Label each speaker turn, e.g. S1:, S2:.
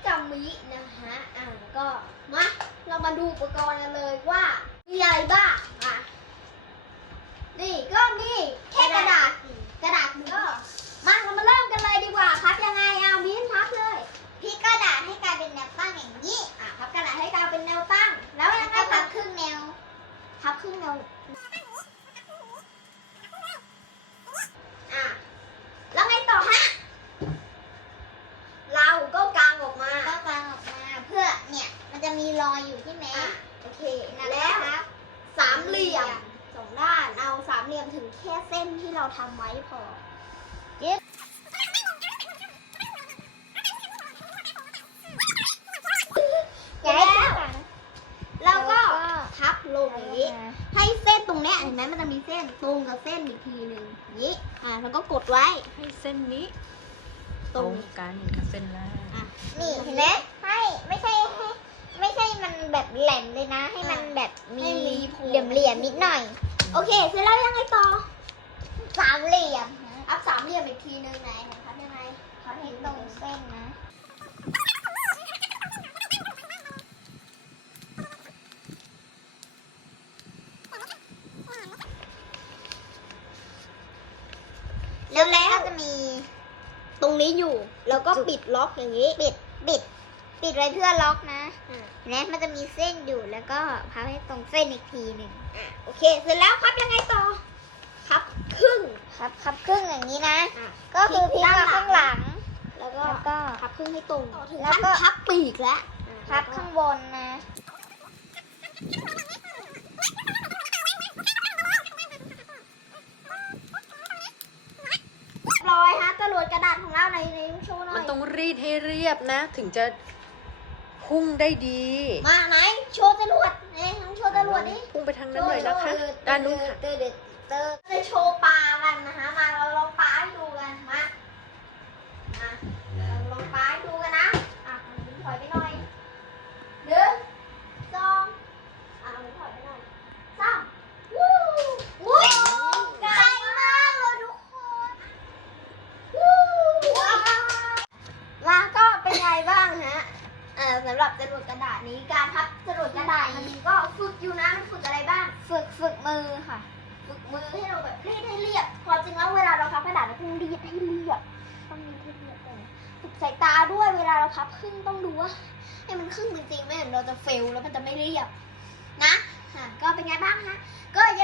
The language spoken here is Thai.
S1: กามินะฮะก็มาเรามาดูอุปกรณ์กันเลยว่ามีอะไรบ้างนี่ก็มีแค่กระดาษหนึ่งมาเรามาเริ่มกันเลยดีกว่าพับยังไงมิ้นพับเลยพลิกกระดาษให้กลายเป็นแนวตั้งอย่างนี้พับกระดาษให้กลายเป็นแนวตั้งแล้วยังไงพับครึ่งแนวแล้วไงต่อฮะเราก็กางออกมา
S2: เพื่อเนี่ยมันจะมีรอยอยู่ใช่ไหม
S1: โอเคแล้วสามเหลี่ยมสองด้านเอาสามเหลี่ยมถึงแค่เส้นที่เราทำไว้พอแล้วก็พับลงอย่างนี้ให้เส้นตรงเนี้ยเห็นไหมมันจะมีเส้นตรงกับเส้นอีกทีหนึ่งนี้แล้วก็กดไว้
S3: ให้เส้นนี้ตรงกันกับเส้นแรก
S2: นี่เห็นไหมไม่ใช่มันแบบแหลมเลยนะให้มันแบบมีเหลี่ยมนิดหน่อย
S1: โอเคเสร็จแล้วยังไงต่อ
S2: สามเหลี่ยม
S1: พับสามเหลี่ยมอีกทีนึงไหนพับยังไง
S2: พับให้ตรงเส้นนะแล้วก็จะมี
S1: ตรงนี้อยู่แล้วก็ปิดล็อกอย่างนี้
S2: ปิดไว้เพื่อล็อกนะแล้วมันจะมีเส้นอยู่แล้วก็พับให้ตรงเส้นอีกทีหนึ่ง
S1: โอเคเสร็จแล้วพับยังไงต่อพับครึ่ง
S2: พับครึ่งอย่างนี้นะก็คือพลิกมาข้างหลัง
S1: แล้วก็พับครึ่งให้ตรง
S2: แล้วก็
S1: พับปีกแล้ว
S2: พับข้างบนนะ
S1: ร้อยฮะจรวดกระดาษของเราในโชว์หน่อย
S3: มันต้องรีดให้เรียบนะถึงจะพุ่งได้ดี
S1: มาไหนโชว์จรวดโชว์จรวดดิ
S3: พุ่งไปทางนั้นหน่อยนะคะด้านนู้นค่ะ
S1: จะโชว์ปลากันนะคะมาเราลองปลาให้ดูกันมาเราลองปลาให้ดูกันนะถอยไปหน่อย1 2ถอยไปหน่อย3วู้ไกลมากเลยทุกคนมาก็เป็นไงบ้างฮะสำหรับจรวดกระดาษนี้การพับจรวดกระดาษมันก็ฝึกอยู่นะมันฝึกอะไรบ้าง
S2: ฝึกมือค่ะ
S1: ฝึกมือให้เราแบบรีดให้เรียบความจริงแล้วเวลาเราพับกระดาษเราต้องรีดให้เรียบต้องรีดให้เรียบเลยฝึกสายตาด้วยเวลาเราพับครึ่งต้องดูว่าให้มันครึ่งจริงๆไม่งั้นเราจะเฟลแล้วมันจะไม่เรียบนะก็เป็นไงบ้างฮะก็